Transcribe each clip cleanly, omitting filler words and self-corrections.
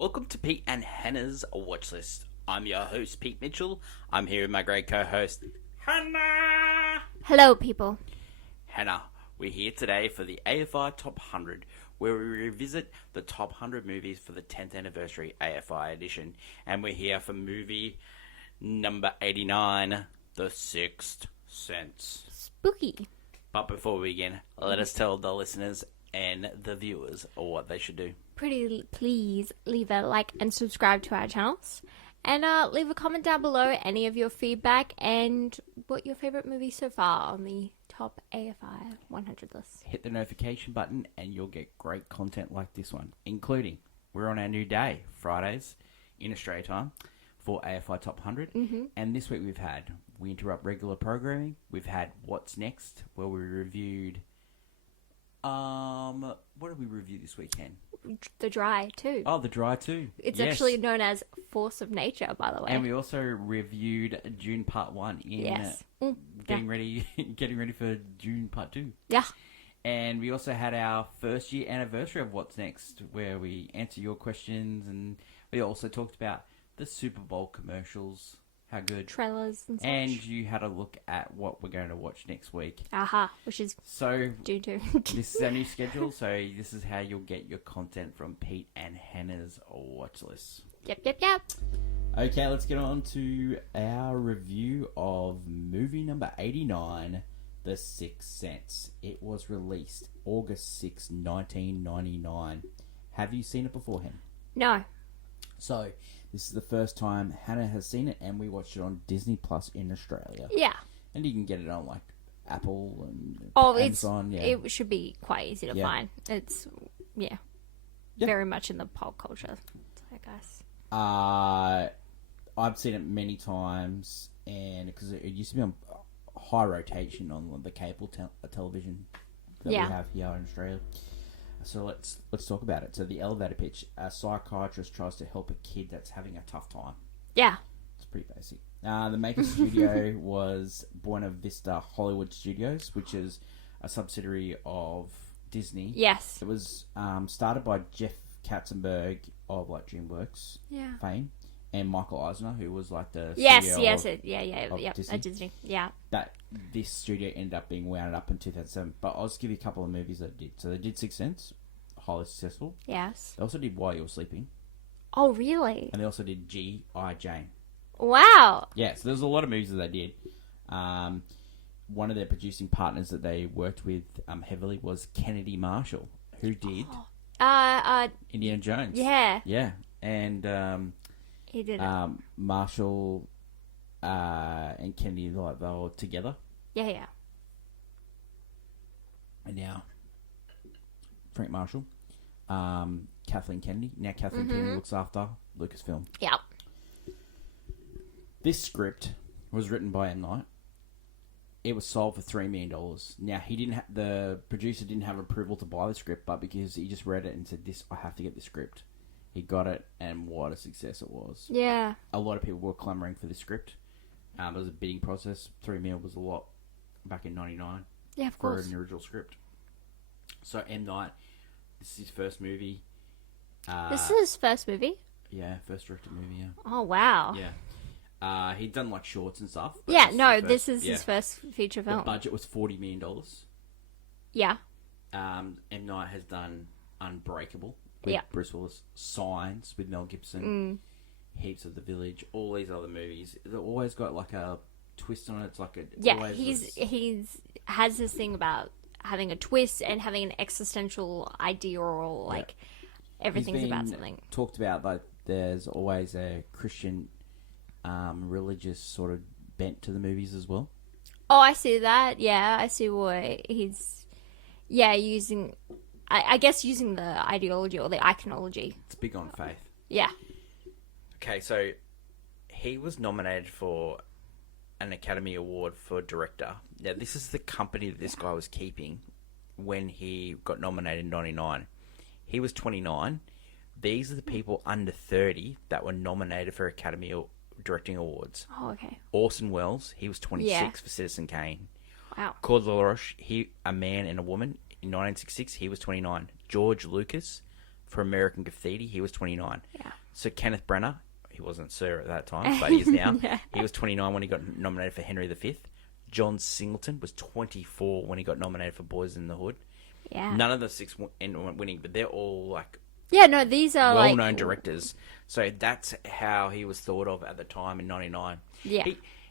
Welcome to Pete and Hannah's Watch List. I'm your host, Pete Mitchell. I'm here with my great co-host, Hannah. Hello, people. Hannah, we're here today for the AFI Top 100, where we revisit the top 100 movies for the 10th anniversary AFI edition. And we're here for movie number 89, The Sixth Sense. Spooky. But before we begin, let us tell the listeners and the viewers what they should do. Please leave a like and subscribe to our channels. And leave a comment down below any of your feedback and what your favourite movie so far on the top AFI 100 list. Hit the notification button and you'll get great content like this one, including we're on our new day, Fridays in Australia time for AFI Top 100. And this week we interrupt regular programming. We've had What's Next, where we reviewed... what did we review this weekend? The Dry 2. Oh, The Dry 2. It's yes. actually known as Force of Nature, by the way. And we also reviewed June Part 1 in getting ready for June Part 2. Yeah. And we also had our first year anniversary of What's Next, where we answer your questions, and we also talked about the Super Bowl commercials, how good. Trailers and such. And you had a look at what we're going to watch next week. Which is so June 2. This is our new schedule, so this is how you'll get your content from Pete and Hannah's watch list. Yep. Okay, let's get on to our review of movie number 89, The Sixth Sense. It was released August 6, 1999. Have you seen it beforehand? No. So, this is the first time Hannah has seen it, and we watched it on Disney Plus in Australia. Yeah. And you can get it on, like, Apple and Amazon. Yeah. It should be quite easy to find. It's, very much in the pop culture, I guess. I've seen it many times, and because it used to be on high rotation on the cable television that we have here in Australia. So let's talk about it. So the elevator pitch: a psychiatrist tries to help a kid that's having a tough time. Yeah, it's pretty basic. The maker studio was Buena Vista Hollywood Studios, which is a subsidiary of Disney. Yes, it was started by Jeff Katzenberg of like DreamWorks fame, and Michael Eisner, who was like the CEO of Disney. Yeah. That this studio ended up being wound up in 2007. But I'll just give you a couple of movies that did. So they did Sixth Sense, highly successful. Yes. They also did While You Were Sleeping. Oh, really? And they also did G.I. Jane. Wow. Yeah, so there's a lot of movies that they did. One of their producing partners that they worked with heavily was Kennedy Marshall, who did Indiana Jones. Yeah. Yeah. And he did Marshall and Kennedy, like, they were together. Yeah. And now Frank Marshall, Kathleen Kennedy. Now Kathleen Kennedy looks after Lucasfilm. Yep. This script was written by M. Night. It was sold for $3 million. Now the producer didn't have approval to buy the script, but because he just read it and said, "I have to get this script," he got it, and what a success it was. Yeah. A lot of people were clamoring for this script. There was a bidding process. $3 million was a lot back in '99. Yeah, of course. For an original script. So M. Night, this is his first movie. This is his first movie? Yeah, first directed movie, yeah. Oh, wow. Yeah. He'd done like shorts and stuff. This is his first feature film. The budget was $40 million. Yeah. M. Night has done Unbreakable with Bruce Willis, Signs with Mel Gibson, heaps of The Village, all these other movies. They've always got like a twist on it. It's like he's has this thing about having a twist and having an existential idea, or like everything's about something. Talked about like there's always a Christian, religious sort of bent to the movies as well. Oh, I see that. Yeah, I see what he's using. I guess using the ideology or the iconology. It's big on faith. Yeah. Okay, so he was nominated for an Academy Award for director. Now, this is the company that this guy was keeping when he got nominated in 1999. He was 29. These are the people under 30 that were nominated for Academy Directing Awards. Oh, okay. Orson Welles, he was 26 for Citizen Kane. Wow. Claude LaRoche, a man and a woman, in 1966, he was 29. George Lucas, for American Graffiti, he was 29. Yeah. So Kenneth Branagh, he wasn't Sir at that time, but he is now. Yeah. He was 29 when he got nominated for Henry V. John Singleton was 24 when he got nominated for Boys in the Hood. Yeah. None of the 6 ended up winning, but they're all like Yeah, no, these are well-known directors. So that's how he was thought of at the time in 99. Yeah.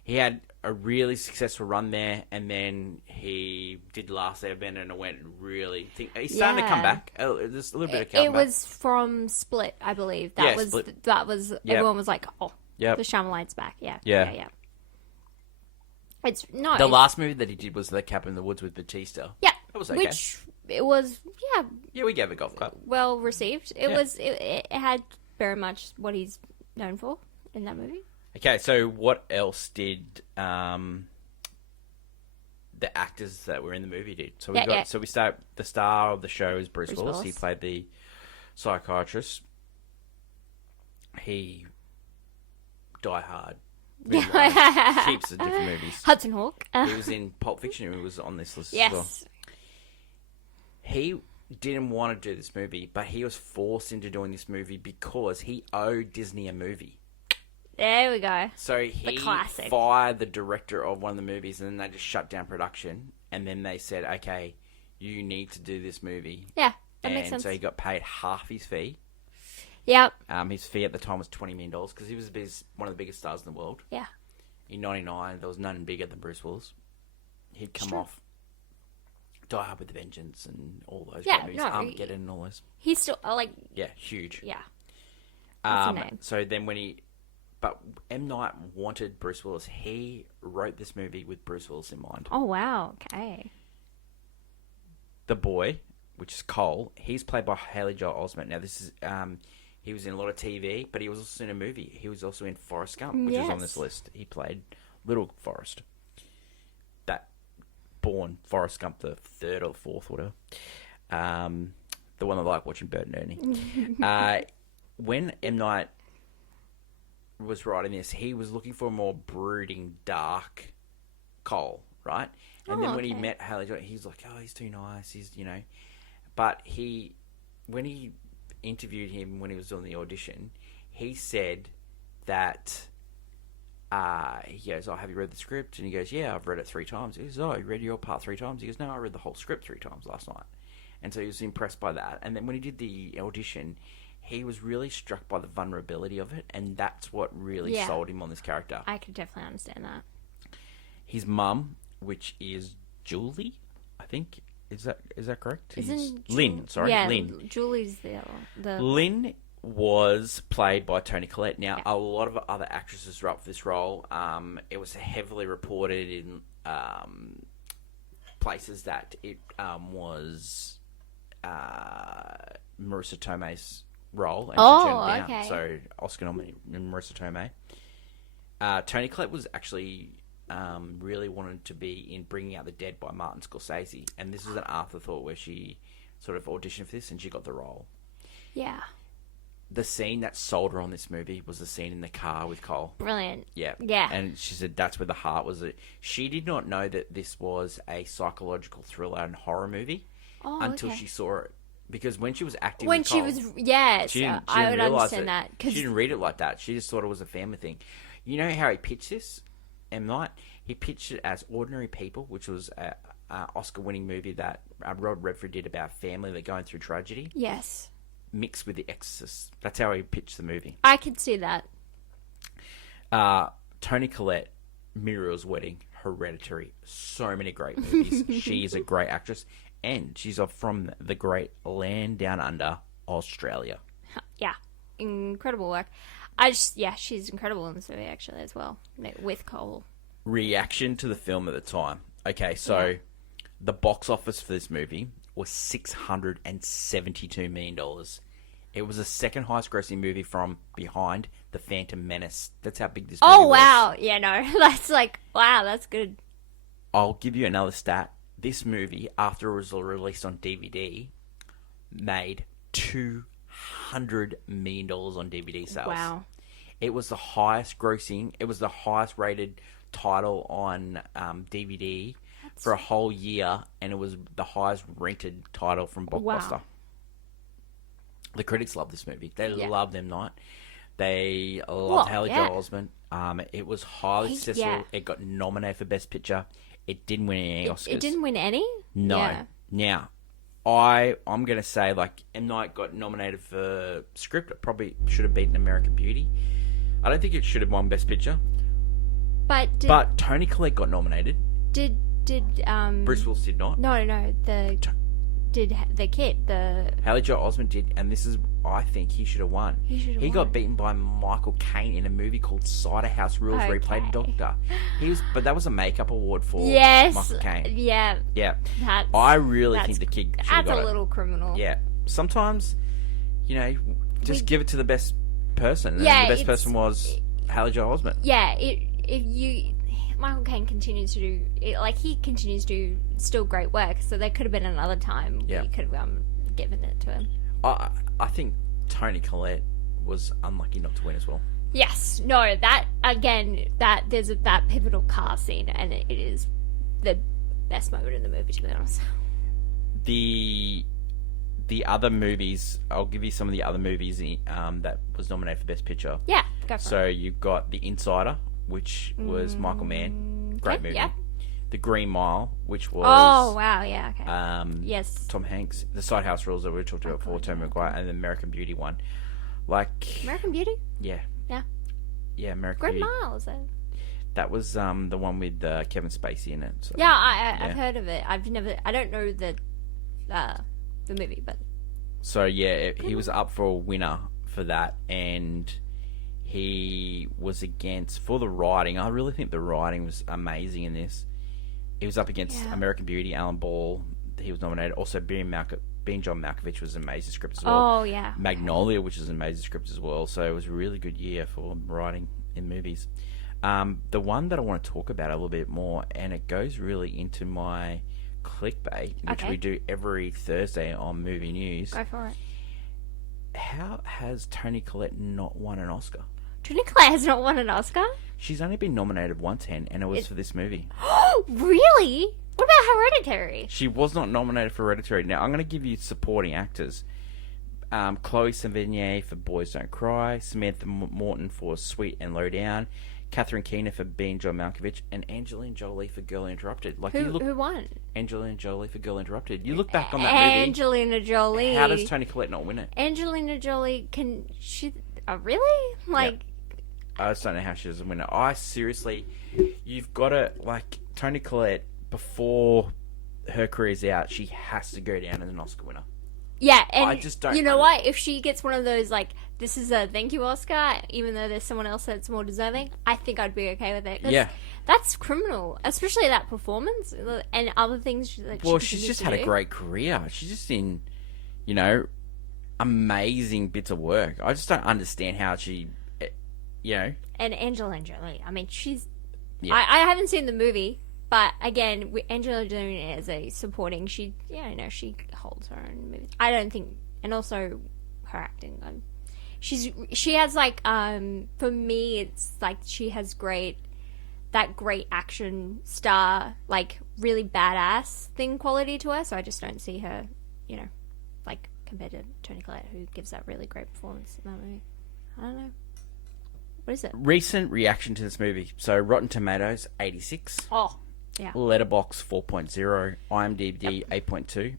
He had a really successful run there, and then he did Last Airbender, and it went really... He's starting to come back. There's a little bit of comeback. It was from Split, I believe. Split. That was everyone was like, oh, Yep. the Shyamalan's back. Yeah. Yeah. It's no. The last movie that he did was The Cabin in the Woods with Batista. Yeah. That was okay. Which it was, Yeah, we gave it golf clap. well received. It had very much what he's known for in that movie. Okay, so what else did the actors that were in the movie did? So we start. The star of the show is Bruce Willis. He played the psychiatrist. He Die Hard. Heaps of different movies. Hudson Hawk. He was in Pulp Fiction. He was on this list Yes. as well. He didn't want to do this movie, but he was forced into doing this movie because he owed Disney a movie. There we go. So he fired the director of one of the movies, and then they just shut down production. And then they said, "Okay, you need to do this movie." Yeah, that makes sense. And so he got paid half his fee. Yep. His fee at the time was $20 million because he was one of the biggest stars in the world. Yeah. In '99, there was none bigger than Bruce Willis. He'd come off Die Hard with a Vengeance and all those great movies. Armageddon and all those. He's still Yeah, huge. Yeah. What's his name? So then but M. Night wanted Bruce Willis. He wrote this movie with Bruce Willis in mind. Oh wow. Okay. The boy, which is Cole, he's played by Haley Joel Osment. Now this is he was in a lot of TV, but he was also in a movie. He was also in Forrest Gump, which is on this list. He played Little Forrest. That born Forrest Gump, the third or the fourth, whatever. The one I like watching Bert and Ernie. When M. Night was writing this, he was looking for a more brooding, dark Cole, right? And then when he met Haley Joel, he's like, "Oh, he's too nice." He's but when he interviewed him when he was doing the audition, he said that he goes, "Oh, have you read the script?" And he goes, "Yeah, I've read it 3 times." He goes, "Oh, you read your part 3 times?" He goes, "No, I read the whole script 3 times last night." And so he was impressed by that. And then when he did the audition, he was really struck by the vulnerability of it, and that's what really sold him on this character. I could definitely understand that. His mum, which is Julie, I think. Is that correct? Lynn, sorry. Yeah, Lynn. Julie's the... Lynn was played by Toni Collette. Now, a lot of other actresses were up for this role. It was heavily reported in places that it was Marissa Tomei's role, and she turned it down. So, Oscar nominee Marissa Tomei. Toni Collette was actually... really wanted to be in Bringing Out the Dead by Martin Scorsese, and this was an afterthought where she sort of auditioned for this and she got the role. Yeah. The scene that sold her on this movie was the scene in the car with Cole. Brilliant. Yeah. Yeah. And she said that's where the heart was. She did not know that this was a psychological thriller and horror movie until she saw it. Because when she was acting with Cole... She didn't I would understand that. She didn't read it like that. She just thought it was a family thing. You know how he pitched this? M. Night, he pitched it as Ordinary People, which was an Oscar-winning movie that Rod Redford did about family that going through tragedy. Yes. Mixed with The Exorcist. That's how he pitched the movie. I could see that. Toni Collette, Muriel's Wedding, Hereditary, so many great movies. She is a great actress, and she's from the great land down under, Australia. Yeah. Incredible work. She's incredible in this movie actually as well, with Cole. Reaction to the film at the time. Okay, so the box office for this movie was $672 million. It was the second highest grossing movie from behind The Phantom Menace. That's how big this movie was. Oh, wow. Yeah, no. That's wow, that's good. I'll give you another stat. This movie, after it was released on DVD, made $200 million on DVD sales. Wow. It was the highest grossing, it was the highest rated title on DVD for a whole year, and it was the highest rented title from Blockbuster. Wow. The critics love this movie. They Yeah. love M. Night. They Well, loved Haley yeah. Joel Osment. It was highly successful. Yeah. It got nominated for Best Picture. It didn't win any Oscars. It didn't win any? No. Yeah. Now, I'm going to say, like, M. Night got nominated for script. It probably should have beaten American Beauty. I don't think it should have won Best Picture. But But Toni Collette got nominated. did Bruce Willis did not. No, did the kid, Haley Joel Osment did, and this is, I think he should have won. He got won. beaten by Michael Caine in a movie called Cider House Rules, where he played a Okay. doctor. But that was a makeup award for Yes. Michael Caine. Yeah. Yeah, That's I really think the kid should have that's got a little criminal. it. Yeah, sometimes, just give it to the best person. And Yeah, the best it's- person was Haley Joel Osment. Yeah, Michael Caine continues to do he continues to do still great work. So there could have been another time Yeah. we could have given it to him. I think Toni Collette was unlucky not to win as well. Yes, no, that again, there's that pivotal car scene, and it is the best moment in the movie, to be honest. The other movies, I'll give you some of the other movies that was nominated for Best Picture. Yeah, go for So it. you've got The Insider, which was Michael Mann, great okay, movie. yeah. The Green Mile, which was Oh wow, yeah, okay. Yes, Tom Hanks. The Side House Rules that we talked about before, Tobey Maguire, and the American Beauty one. Like, American Beauty. yeah, Yeah, yeah, American Great Beauty. Mile is it? That was the one with Kevin Spacey in it. So. Yeah, I've Yeah. heard of it. I don't know the movie, but So yeah, he was up for a winner for that, and he was against for the writing. I really think the writing was amazing in this. He was up against Yeah. American Beauty, Alan Ball. He was nominated. Also, Being John Malkovich was an amazing script as well. oh yeah, Magnolia, which is an amazing script as well. So it was a really good year for writing in movies. The one that I want to talk about a little bit more, and it goes really into my clickbait, which Okay. we do every Thursday on Movie News. go for it. How has Toni Collette not won an Oscar? Toni Collette has not won an Oscar. She's only been nominated once, and it was for this movie. Really? What about Hereditary? She was not nominated for Hereditary. Now, I'm going to give you supporting actors. Chloe Sevigny for Boys Don't Cry, Samantha Morton for Sweet and Low Down, Catherine Keener for Being John Malkovich, and Angelina Jolie for Girl Interrupted. Like, Who won? Angelina Jolie for Girl Interrupted. You look back on that movie. Angelina Jolie. How does Toni Collette not win it? Angelina Jolie really? Like, I just don't know how she doesn't win it. I seriously, you've got to, like, Toni Collette, before her career's out, she has to go down as an Oscar winner. yeah, and I just don't you know know. what? If she gets one of those, like, this is a thank you Oscar, even though there's someone else that's more deserving, I think I'd be okay with it. 'Cause Yeah. that's criminal, especially that performance and other things that Well, she she's continues just to had a do. great career. She's just in, amazing bits of work. I just don't understand how she, And Angelina Jolie, I mean, she's. Yeah. I haven't seen the movie, but again, Angelina Jolie as a supporting, she holds her own movies. I don't think, and also her acting. She has like for me, it's like she has that great action star, like really badass thing quality to her. So I just don't see her, like compared to Toni Collette, who gives that really great performance in that movie. I don't know. What is it? recent reaction to this movie. So Rotten Tomatoes, 86. Oh, yeah. Letterboxd 4.0, IMDb 8.2.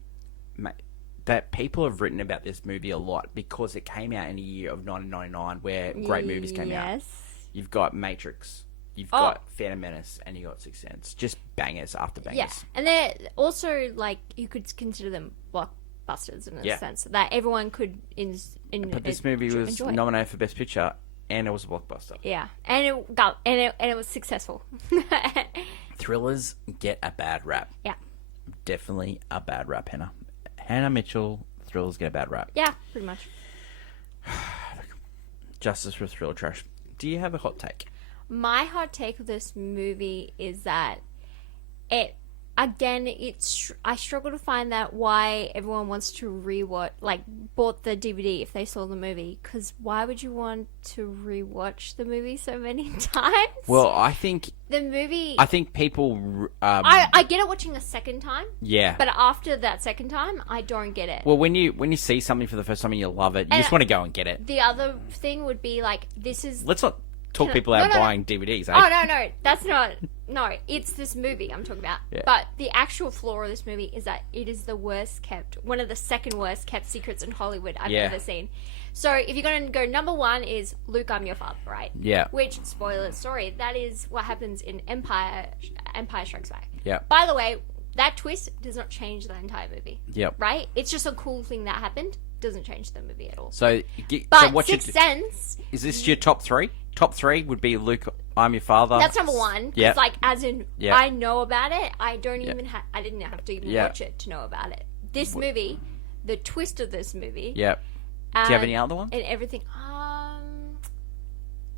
That people have written about this movie a lot because it came out in the year of 1999, where great movies came out. Yes. You've got Matrix, you've got Phantom Menace, and you got Sixth Sense. Just bangers after bangers. Yeah, and they're also like you could consider them blockbusters in a sense that everyone could But this movie was enjoy. nominated for Best Picture, and it was a blockbuster. Yeah, and it was successful. Thrillers get a bad rap. Yeah. Definitely a bad rap, Hannah. Hannah Mitchell, thrillers get a bad rap. Yeah, pretty much. Justice for thriller trash. Do you have a hot take? My hot take of this movie is that it again, I struggle to find that why everyone wants to rewatch, like, bought the DVD if they saw the movie. Because why would you want to rewatch the movie so many times? Well, I think the movie. people. I get it watching a second time. Yeah. But after that second time, I don't get it. Well, when you see something for the first time and you love it, you just want to go and get it. The other thing would be like, this is. Let's not talk people out buying DVDs, eh? Oh, no, that's not. No, it's this movie I'm talking about. Yeah. But the actual flaw of this movie is that it is the worst kept, one of the second worst kept secrets in Hollywood I've ever seen. So if you're going to go, number one is Luke, I'm your father, right? Yeah. Which, spoiler story, that is what happens in Empire Strikes Back. Yeah. By the way, that twist does not change the entire movie. Yep. Right? It's just a cool thing that happened. Doesn't change the movie at all. So, But Sixth Sense... Is this your top three? Top three would be Luke, I'm your father. That's number one. Yeah. Like, as in, I know about it. I don't even I didn't have to even watch it to know about it. This movie, the twist of this movie. Yeah. Do you have any other ones? And everything.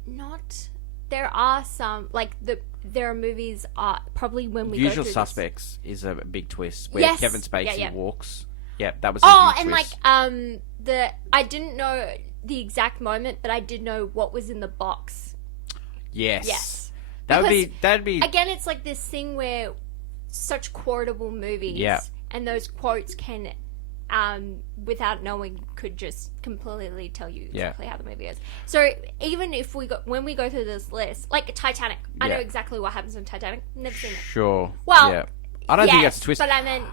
Not. There are some, like, there are movies, probably when we Usual go through Suspects is a big twist where Kevin Spacey walks. Yeah, that was a Oh, huge and twist. I didn't know the exact moment, but I did know what was in the box. Yes. That'd be again, it's like this thing where such quotable movies and those quotes can without knowing could just completely tell you exactly how the movie is. So even if when we go through this list, like Titanic, I know exactly what happens in Titanic. Never seen it. Sure. Well, I don't think that's a twist. But I meant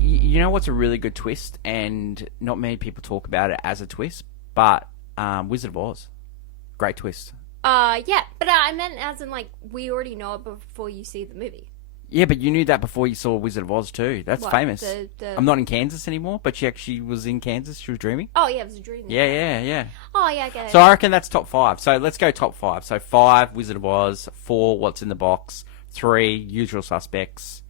you know what's a really good twist, and not many people talk about it as a twist, but Wizard of Oz, great twist. Yeah, but I meant as in, like, we already know it before you see the movie. Yeah, but you knew that before you saw Wizard of Oz too. That's famous. I'm not in Kansas anymore, but she actually was in Kansas. She was dreaming. Oh, yeah, it was a dream. Yeah. Oh, yeah, I get it. So I reckon that's top five. So let's go top five. So 5, Wizard of Oz. 4, What's in the Box. 3, Usual Suspects.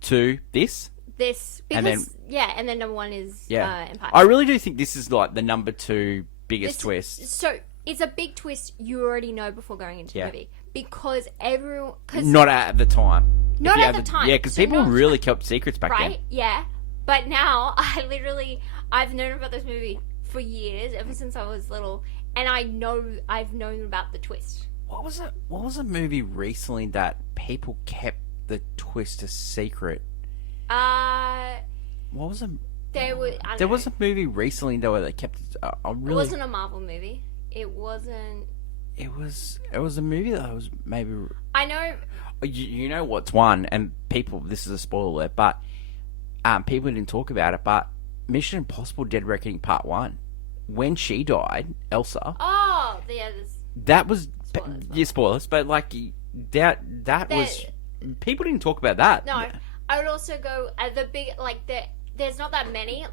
2, this. Because, and then number 1 is Empire. I really do think this is like the number 2 biggest twist. So it's a big twist you already know before going into the movie. Because everyone... Not at the time. Not at the time. Yeah, because people really kept secrets back then. Right, yeah. But now, I've known about this movie for years, ever since I was little, and I've known about the twist. What was a movie recently that people kept the twist a secret? What was a... There was a movie recently though where they kept it. It wasn't a Marvel movie. It wasn't. It was a movie that was maybe. I know. You know what's one, and people. This is a spoiler alert, but people didn't talk about it. But Mission Impossible: Dead Reckoning Part 1, when she died, Elsa. Oh, that was spoilers, spoilers, but like that was people didn't talk about that. No, I would also go the big there's not that many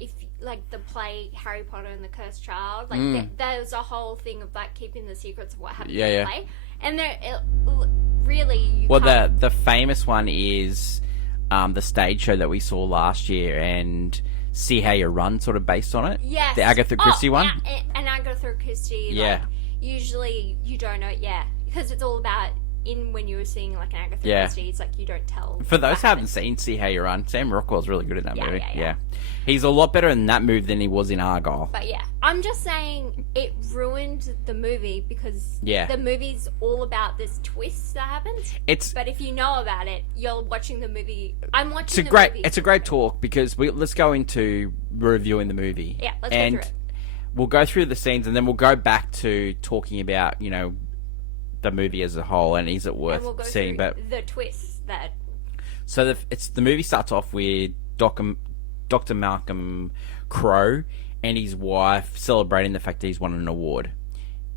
if like the play Harry Potter and the Cursed Child, like there's a whole thing of like keeping the secrets of what happened in the play, and the famous one is the stage show that we saw last year, and See How You Run, sort of based on it. Yes, the Agatha Christie one. And Agatha Christie. Like, usually you don't know, because it's all about. When you were seeing like an Agatha Christie, it's like you don't tell. For those who haven't seen See How You Run, Sam Rockwell's really good in that movie. Yeah. He's a lot better in that movie than he was in Argyle. But I'm just saying it ruined the movie because the movie's all about this twist that happens. But if you know about it, you're watching the movie. I'm watching the movie. It's a great talk because let's go into reviewing the movie. Yeah, let's go through it. We'll go through the scenes and then we'll go back to talking about, the movie as a whole, and is it worth seeing? But the twist that. So the movie starts off with Dr. Malcolm Crowe and his wife celebrating the fact that he's won an award.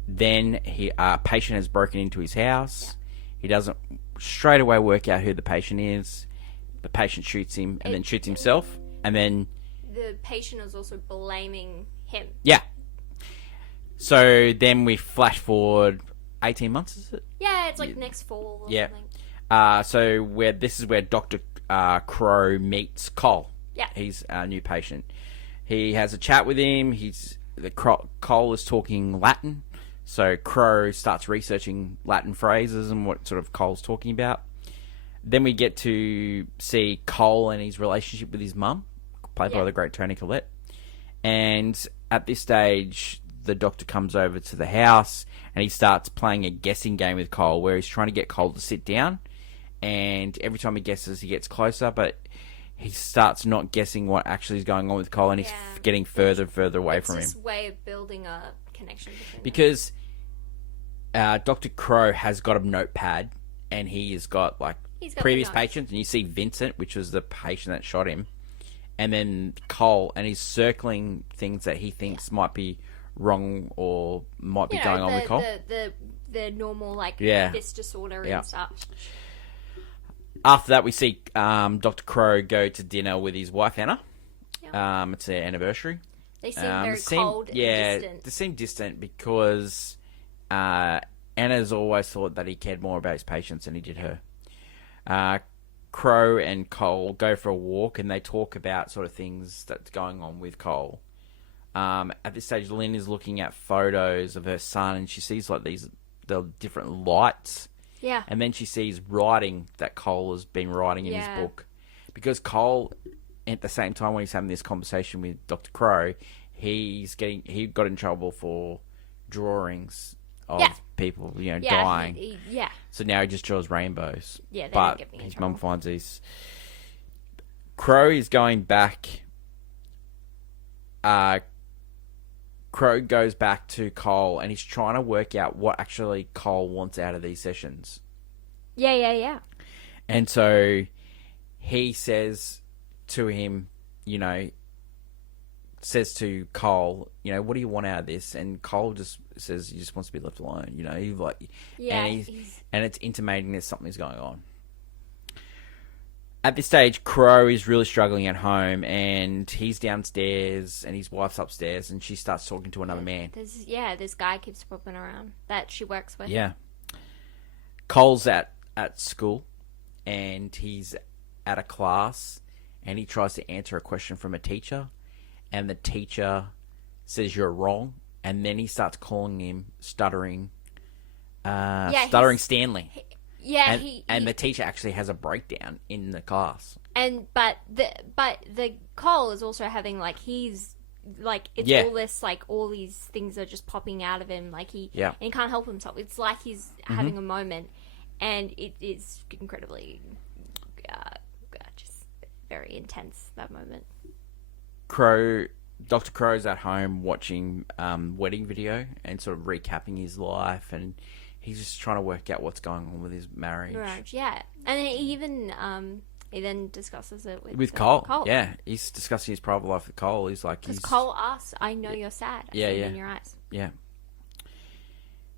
Then a patient has broken into his house. He doesn't straight away work out who the patient is. The patient shoots him and then shoots himself, and then the patient is also blaming him. Yeah. So then we flash forward. 18 months, is it? Yeah, it's like next fall or something. So this is where Dr. Crowe meets Cole. Yeah. He's a new patient. He has a chat with him. Cole is talking Latin. So Crowe starts researching Latin phrases and what sort of Cole's talking about. Then we get to see Cole and his relationship with his mum, played by the great Toni Collette. And at this stage, the doctor comes over to the house and he starts playing a guessing game with Cole where he's trying to get Cole to sit down. And every time he guesses, he gets closer, but he starts not guessing what actually is going on with Cole, and he's getting further and further away from him. It's this way of building a connection between them. Because Dr. Crow has got a notepad, and he has got, like, previous patients, and you see Vincent, which was the patient that shot him, and then Cole, and he's circling things that he thinks might be wrong or might be going on with Cole. The normal, like, this disorder and stuff. After that, we see Dr. Crow go to dinner with his wife, Anna. Yep. It's their anniversary. They seem very cold and distant. Yeah, they seem distant because Anna's always thought that he cared more about his patients than he did her. Crow and Cole go for a walk and they talk about sort of things that's going on with Cole. At this stage, Lynn is looking at photos of her son and she sees like the different lights. Yeah. And then she sees writing that Cole has been writing in his book. Because Cole, at the same time when he's having this conversation with Dr. Crow, he got in trouble for drawings of people, dying. So now he just draws rainbows. Yeah, they but don't get me in his trouble. mum finds these. Crow is going back. Crow goes back to Cole and he's trying to work out what actually Cole wants out of these sessions. Yeah. And so he says to him, says to Cole, what do you want out of this? And Cole just says he just wants to be left alone, and it's intimating that something's going on. At this stage, Crow is really struggling at home, and he's downstairs, and his wife's upstairs, and she starts talking to another man. This guy keeps popping around that she works with. Yeah. Cole's at school, and he's at a class, and he tries to answer a question from a teacher, and the teacher says you're wrong, and then he starts calling him stuttering Stanley. And the teacher actually has a breakdown in the class. But the Cole is also having it's all this all these things are just popping out of him and he can't help himself. It's like he's having a moment, and it is incredibly just very intense, that moment. Dr. Crow's at home watching wedding video and sort of recapping his life, and he's just trying to work out what's going on with his marriage. Right, yeah. And he even he then discusses it with Cole. Cole. Yeah, he's discussing his private life with Cole. He's like... Because Cole asks, I know you're sad. I see it in your eyes. Yeah.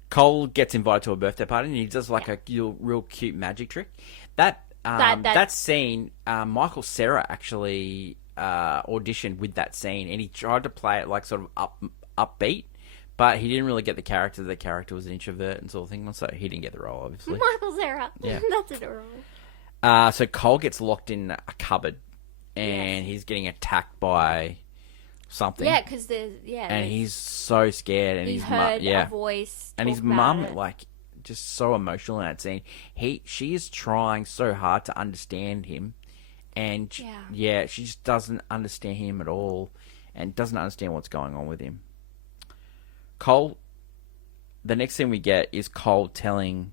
Cole gets invited to a birthday party and he does a real cute magic trick. That scene, Michael Cera actually auditioned with that scene, and he tried to play it sort of upbeat. But he didn't really get the character. The character was an introvert and sort of thing, so he didn't get the role, obviously. Michael Cera. Yeah. That's adorable. So Cole gets locked in a cupboard, and he's getting attacked by something. Yeah, because and he's so scared, and he his heard a voice, and his mum just so emotional in that scene. She is trying so hard to understand him, and she just doesn't understand him at all, and doesn't understand what's going on with him. Cole, the next thing we get is Cole telling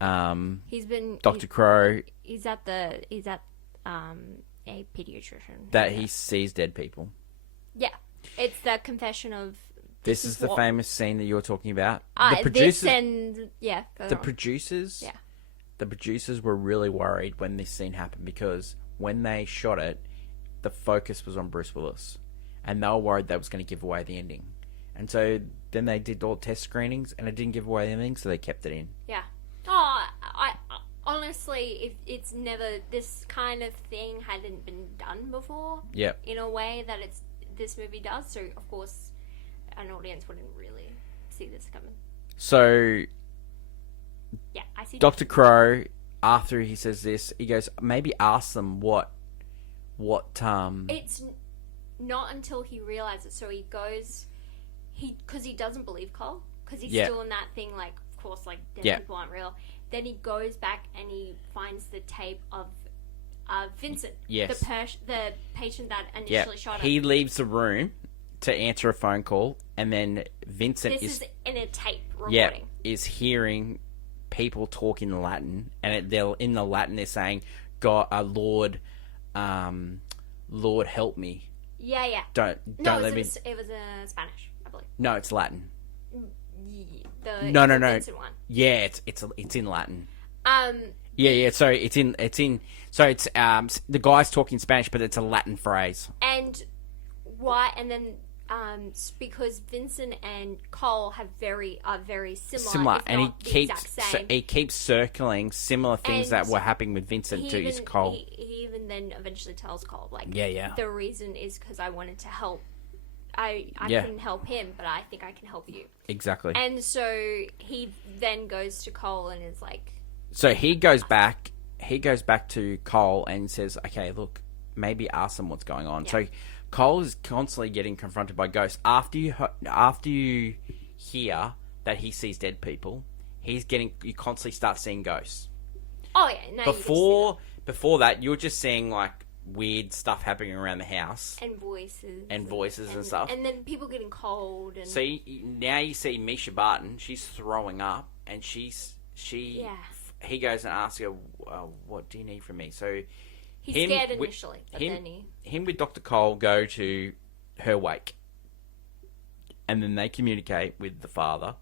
Dr. Crow he's at a pediatrician that he sees dead people. Yeah, it's the confession of this is the famous scene that you were talking about. The producers the producers were really worried when this scene happened, because when they shot it, the focus was on Bruce Willis, and they were worried that was going to give away the ending. And so then they did all test screenings, and it didn't give away anything, so they kept it in. Yeah. Oh, I honestly, if it's never, this kind of thing hadn't been done before. Yeah. In a way that this movie does, so of course, an audience wouldn't really see this coming. So, yeah, I see. Dr. Crow, after he says this, he goes, maybe ask them what. It's not until he realizes. So he goes. Because he doesn't believe Cole, because he's still in that thing course, like, dead Yeah. people aren't real. Then he goes back and he finds the tape of Vincent, Yes. the patient that Yeah. initially shot him. He leaves the room to answer a phone call, and then Vincent This is in a tape yeah, recording. is hearing people talk in Latin, and they're in the Latin. They're saying, "God, Lord, Lord, help me." Yeah. Don't No, let me. it was Spanish, I believe. No, it's Latin. The No. Vincent one. Yeah, it's in Latin. Um, Yeah. So it's in. So it's the guy's talking Spanish, but it's a Latin phrase. and why? And then because Vincent and Cole are very similar, if and he not the keeps exact same. he keeps circling similar things And that were happening with Vincent to his Cole. He even then eventually tells Cole, like, Yeah. the reason is because I wanted to help. I Yeah. couldn't help him, but I think I can help you. Exactly. And so he then goes to Cole and is like, So he goes back. He goes back to Cole and says, "Okay, look, maybe ask them what's going on." Yeah. So Cole is constantly getting confronted by ghosts. After you hear that he sees dead people, you constantly start seeing ghosts. "Oh yeah." No, Before that, you're just seeing like weird stuff happening around the house and voices and stuff. and then people getting cold and So now you see Misha Barton. She's throwing up, and she. Yeah. He goes and asks her, "What do you need from me?" So he's scared initially, but then him with Dr. Cole go to her wake, and then they communicate with the father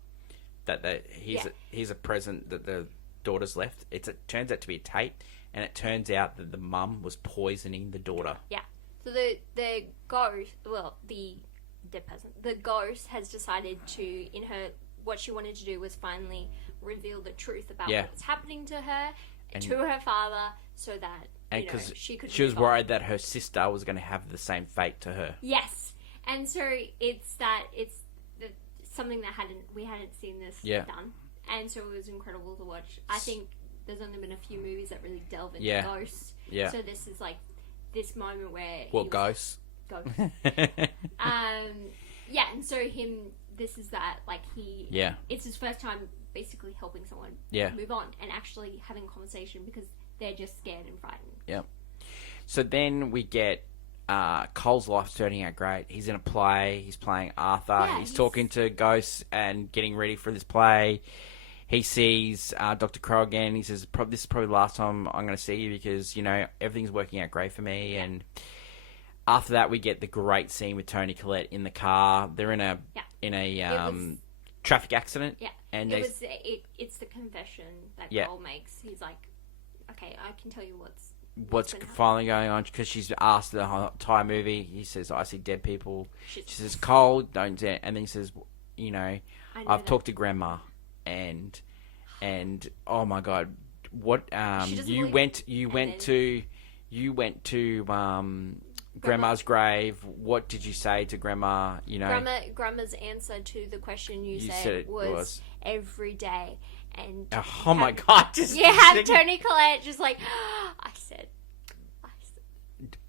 that he's a present that the daughter's left. It turns out to be a tape, and it turns out that the mum was poisoning the daughter. Yeah. So the ghost, the dead person, the ghost has decided to, what she wanted to do was finally reveal the truth about what's happening to her, to her father, so that she could. She was move on. worried that her sister was going to have the same fate to her. Yes, and so it's something that we hadn't seen this done, and so it was incredible to watch. I think there's only been a few movies that really delve into ghosts. Yeah. So this is like this moment where Ghosts? Ghosts. Yeah, and so this is that, like, it's his first time basically helping someone move on and actually having a conversation because they're just scared and frightened. Yeah. So then we get Cole's life's turning out great. He's in a play. He's playing Arthur. Yeah, he's talking to ghosts and getting ready for this play. He sees Dr. Crow again. He says, "This is probably the last time I'm going to see you because, everything's working out great for me." Yeah. And after that, we get the great scene with Tony Collette in the car. They're in a traffic accident. Yeah. And it's the confession that Cole makes. He's like, "Okay, I can tell you what's finally going on," because she's asked the whole entire movie. He says, "I see dead people." She says, "Cole, don't do it." And then he says, "I've talked to Grandma, and oh my God, what you went to Grandma's grave. What did you say to Grandma? Grandma's answer to the question you said was every day." And oh my God! Just have Tony Collette just like, I said.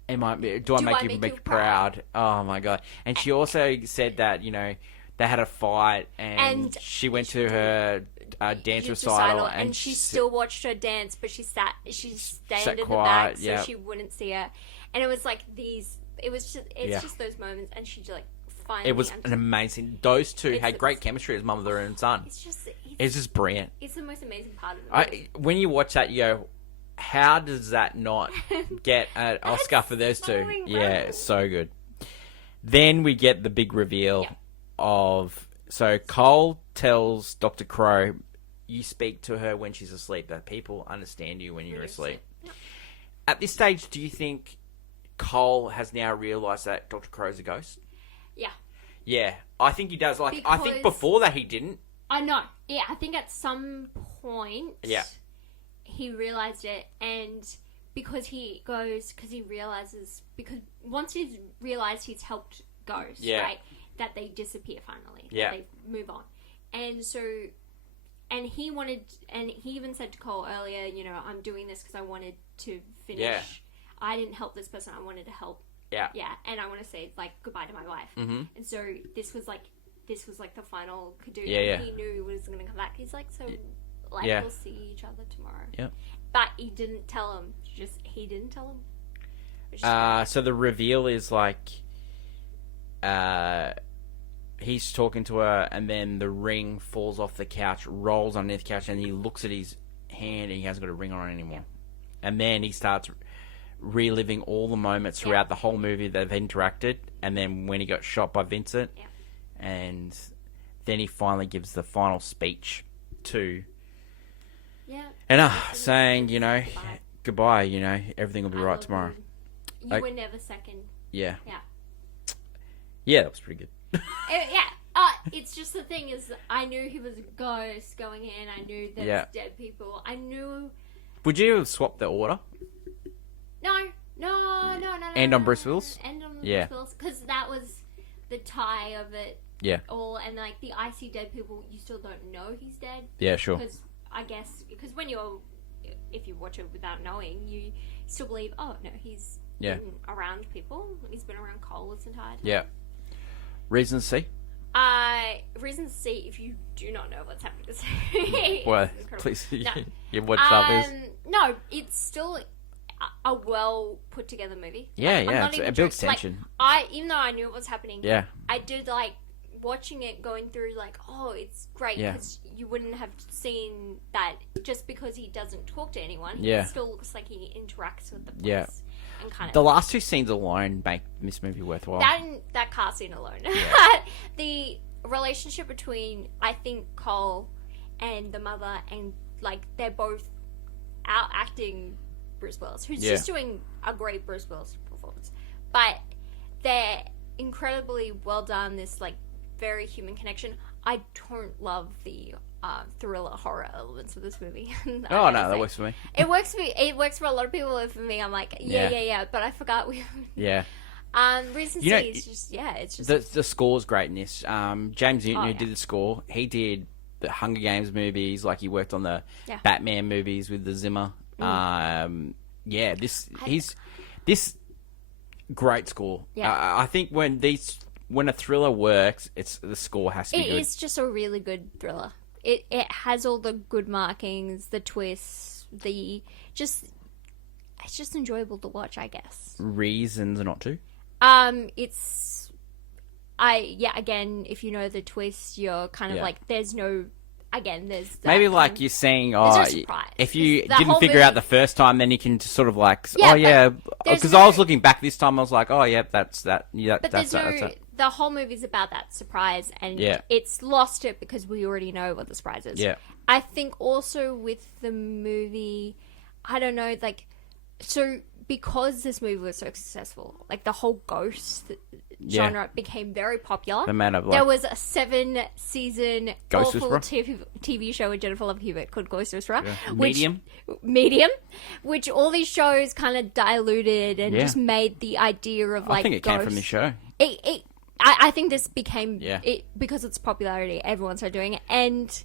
Do I make you proud? Oh my God! And she also said that they had a fight, and she went to her dance recital, and she still watched her dance, but she stayed in the back so she wouldn't see her. And it was like just those moments, and she like finally. It was an amazing. Those two had great chemistry as mother and son. It's just brilliant. It's the most amazing part of the movie. When you watch that, you go, how does that not get an Oscar for those two? Incredible. Yeah, it's so good. Then we get the big reveal of... So Cole tells Dr. Crow, you speak to her when she's asleep, that people understand you when you're asleep. Yep. At this stage, do you think Cole has now realised that Dr. Crow's a ghost? Yeah. Yeah, I think he does. I think before that he didn't. I know. Yeah, I think at some point he realised it, and because once he's realised he's helped ghosts, right, that they disappear finally. Yeah. They move on. And so, and he even said to Cole earlier, I'm doing this because I wanted to finish. Yeah. I didn't help this person, I wanted to help. Yeah. Yeah, and I want to say, like, goodbye to my wife. Mm-hmm. And so this was, like, this was like the final Kadu. Yeah, yeah. He knew he was going to come back. He's like, so like Yeah. we'll see each other tomorrow. Yep. But he didn't tell him. He didn't tell him. So the reveal is like, he's talking to her, and then the ring falls off the couch, rolls underneath the couch, and he looks at his hand, and he hasn't got a ring on it anymore. Yeah. And then he starts reliving all the moments throughout the whole movie that they've interacted, and then when he got shot by Vincent, and then he finally gives the final speech to Anna, saying, you know, goodbye, you know, everything will be right tomorrow. You were never second. Yeah. Yeah. Yeah, that was pretty good. It's just the thing is, I knew he was a ghost going in. I knew there was dead people. I knew. Would you have swapped the order? No. End on Bruce Willis? End on Bruce Willis, because that was the tie of it. Yeah. All and like the I see dead people, you still don't know he's dead. Yeah, sure. Because I guess when if you watch it without knowing, you still believe, oh no, he's been around people. He's been around Cole this entire time. Yeah. Reasons C? Reasons C, if you do not know what's happening to C. Well, please. No. You watched others. No, it's still a well put together movie. Yeah, like, it builds tension. Even though I knew what was happening, I did like watching it, going through like, oh, it's great, because you wouldn't have seen that just because he doesn't talk to anyone. He still looks like he interacts with the police. Yeah. And kind of the last two scenes alone make this movie worthwhile. That car scene alone. The relationship between, I think, Cole and the mother, and like they're both out acting Bruce Willis, who's just doing a great Bruce Willis performance. But they're incredibly well done, this like very human connection. I don't love the thriller horror elements of this movie. Oh no, that works for me. It works for me. It works for a lot of people. For me, I'm like, yeah. But I forgot we. Yeah. Reason C is just it's just the score's great in this. James Newton, who did the score, he did the Hunger Games movies. Like he worked on the Batman movies with the Zimmer. This great score. I think when a thriller works, the score has to be good. It is just a really good thriller. It has all the good markings, the twists, it's just enjoyable to watch, I guess. Reasons not to? Again, if you know the twist, you're kind of like, there's no, again, there's that maybe like you're saying, if you the didn't figure out the first time, then you can just sort of like, because I was looking back this time, I was like, that's that. Yeah, but that's that. The whole movie's about that surprise, and it's lost it because we already know what the surprise is. Yeah. I think also with the movie, I don't know, like, so because this movie was so successful, like the whole ghost genre became very popular. There was a 7-season awful TV show with Jennifer Love Hewitt called Ghost Whisperer. Yeah. Medium, which all these shows kind of diluted and just made the idea of like. I think it came from this show. I think this became it because of its popularity. Everyone started doing it, and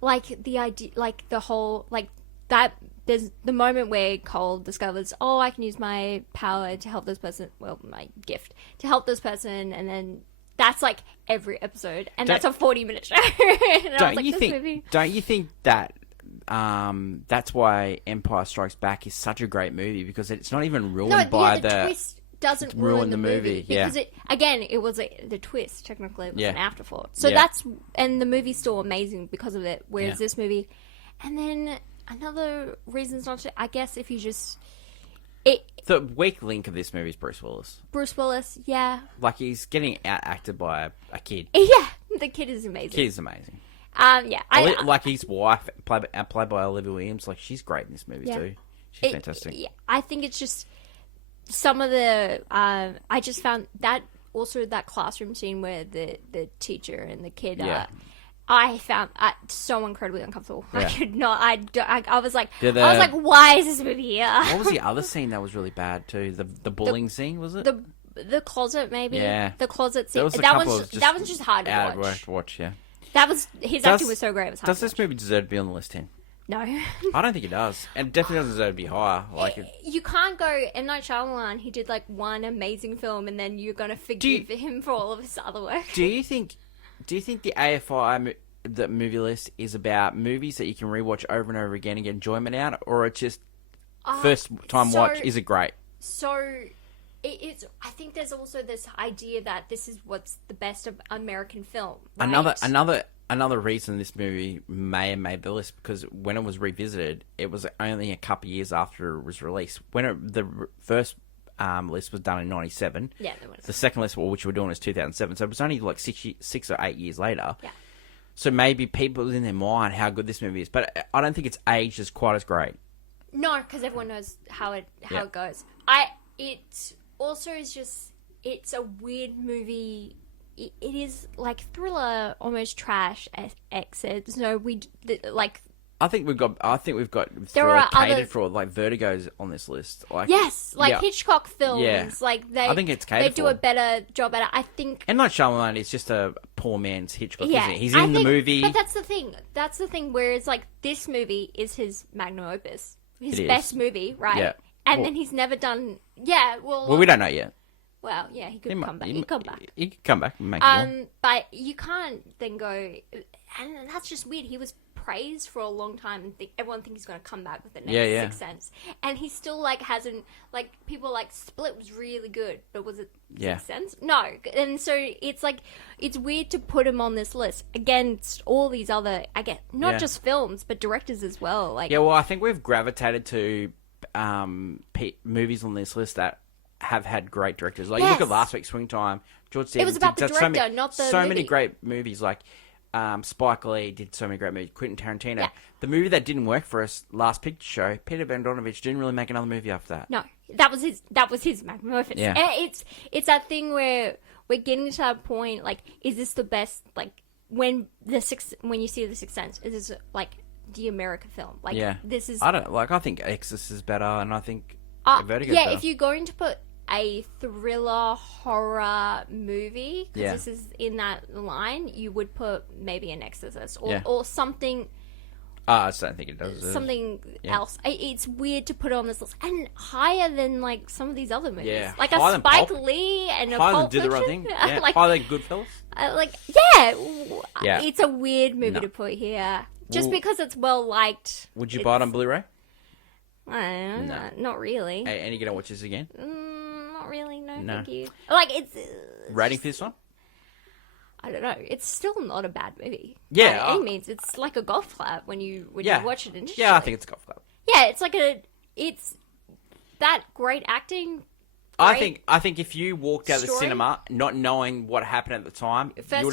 like the idea, like the whole, like that. There's the moment where Cole discovers, I can use my power to help this person. Well, my gift to help this person, and then that's like every episode, and that's a 40-minute show. Don't you think that that's why Empire Strikes Back is such a great movie, because it's not even ruined by the twist. Doesn't ruin the movie because it was the twist. Technically, it was an afterthought. So and the movie's still amazing because of it. Whereas this movie, and then another reason's not to. I guess if you just the weak link of this movie is Bruce Willis. Bruce Willis, like he's getting out acted by a kid. Yeah, the kid is amazing. Like his wife, played by Olivia Williams. Like she's great in this movie too. She's fantastic. Yeah, I think it's just. Some of the I just found that also that classroom scene where the teacher and the kid I found so incredibly uncomfortable. I could not. I was like, why is this movie here? What was the other scene that was really bad too? The bullying scene, was it? The closet, maybe. Yeah, the closet scene. That was just hard to watch. Yeah, that was his acting was so great. It was hard does this movie deserve to be on the list 10? No. I don't think it does. And it definitely doesn't deserve to be higher. You can't go M. Night Shyamalan, he did like one amazing film and then you're going to forgive him for all of his other work. Do you think Do you think the the movie list is about movies that you can rewatch over and over again and get enjoyment out, or it's just first time watch? Is it great? So it's. I think there's also this idea that this is what's the best of American film. Right? Another reason this movie may have made the list, because when it was revisited, it was only a couple of years after it was released. When the first list was done in '97, the second list, which we're doing, is 2007. So it was only like 6 or 8 years later. Yeah. So maybe people in their mind how good this movie is, but I don't think it's aged as quite as great. No, because everyone knows how it goes. It also is just, it's a weird movie. It is like thriller, almost trash exits. No, I think we've got there thriller are catered for, like Vertigo's on this list. Like, yes, like yeah. Hitchcock films. Yeah. Like I think it's catered they do for. a better job at it. I think. And not Shyamalan is just a poor man's Hitchcock. Yeah, Isn't he? He's in the movie. But that's the thing. That's the thing. Where it's like, this movie is his magnum opus, his It is. best movie, right? Yeah. And then he's never done. Yeah. Well, we don't know yet. Well, yeah, he could come back. He could come back. He could come back and make it more. But you can't then go, and that's just weird. He was praised for a long time, and everyone thinks he's going to come back with the next Sixth Sense, and he still like hasn't. Like, people like Split was really good, but was it Sixth Sense? No, and so it's like, it's weird to put him on this list against all these other, I get not just films but directors as well. Like, well, I think we've gravitated to movies on this list that have had great directors. Like, you look at last week's Swing Time, George Stevens. It was about the did director, not the so movie. many great movies. Like, Spike Lee did so many great movies. Quentin Tarantino. Yeah. The movie that didn't work for us, Last Picture Show, Peter Bogdanovich didn't really make another movie after that. No, that was his magnum opus. Yeah. And it's that thing where we're getting to that point. Like, is this the best? Like, when you see The Sixth Sense, is this like the American film? Like, this is. I think Exorcist is better, and I think Vertigo. Yeah, better. if you're going to put a thriller horror movie, because this is in that line, you would put maybe an Exorcist or something. I just don't think it does. Something else. It's weird to put on this list, and higher than like some of these other movies, like a Spike Lee and a Pulp Fiction. Do the right thing. Yeah. Like, higher than Goodfellas. It's a weird movie to put here, just because it's well liked. Would you buy it on Blu-ray? I don't know, not really. And you're gonna watch this again? Not really. No, thank you. Like, it's rating for this one? I don't know. It's still not a bad movie. Yeah, by any means. It's like a golf clap when you watch it initially. Yeah, I think it's a golf clap. Yeah, it's like it's that great acting. I think if you walked out of the cinema not knowing what happened at the time, you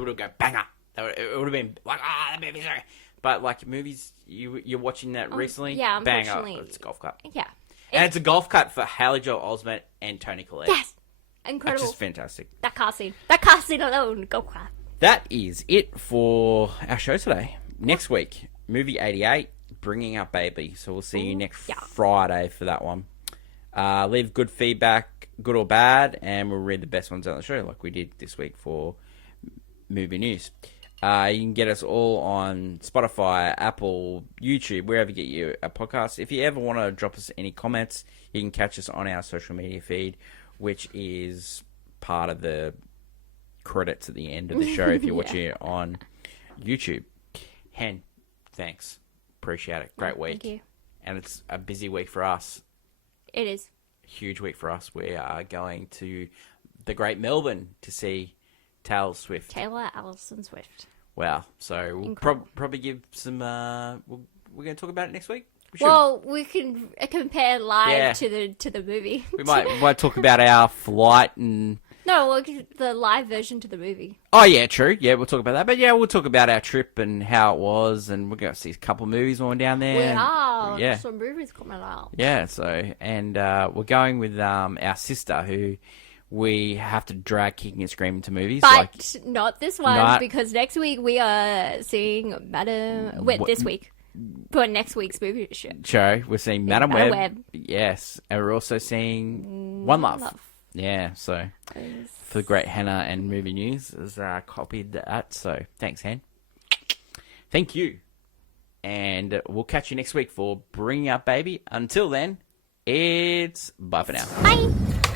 would have gone banger. It would have been like, that movie's sorry. But like movies, you're watching that recently. Yeah, banger. unfortunately, It's a golf clap. Yeah, and it's a golf clap for Haley Joel Osment and Toni Collette. Yes, incredible. Which is fantastic. That car scene alone, go clap. That is it for our show today. Next week, movie 88, Bringing Up Baby. So we'll see you next Friday for that one. Leave good feedback, good or bad, and we'll read the best ones on the show, like we did this week for movie news. You can get us all on Spotify, Apple, YouTube, wherever you get your podcasts. If you ever want to drop us any comments, you can catch us on our social media feed, which is part of the credits at the end of the show if you're watching it on YouTube. Hen, thanks. Appreciate it. Great week. Thank you. And it's a busy week for us. It is. Huge week for us. We are going to the Great Melbourne to see Taylor Allison Swift. Wow. So we'll probably give some... we're going to talk about it next week? We can compare live to the movie. We might talk about our flight and... No, the live version to the movie. Oh, yeah, true. Yeah, we'll talk about that. But yeah, we'll talk about our trip and how it was, and we're going to see a couple of movies when we're down there. We are. Yeah. Some movies coming out. Yeah, and we're going with our sister, who we have to drag kicking and screaming to movies. But not this one, because next week we are seeing this week. For next week's movie show, we're seeing Madam Web. Yes, and we're also seeing One Love. Yeah, so for great Hannah and movie news has copied that. So thanks, Han. Thank you. And we'll catch you next week for Bringing Up Baby. Until then, it's bye for now. Bye.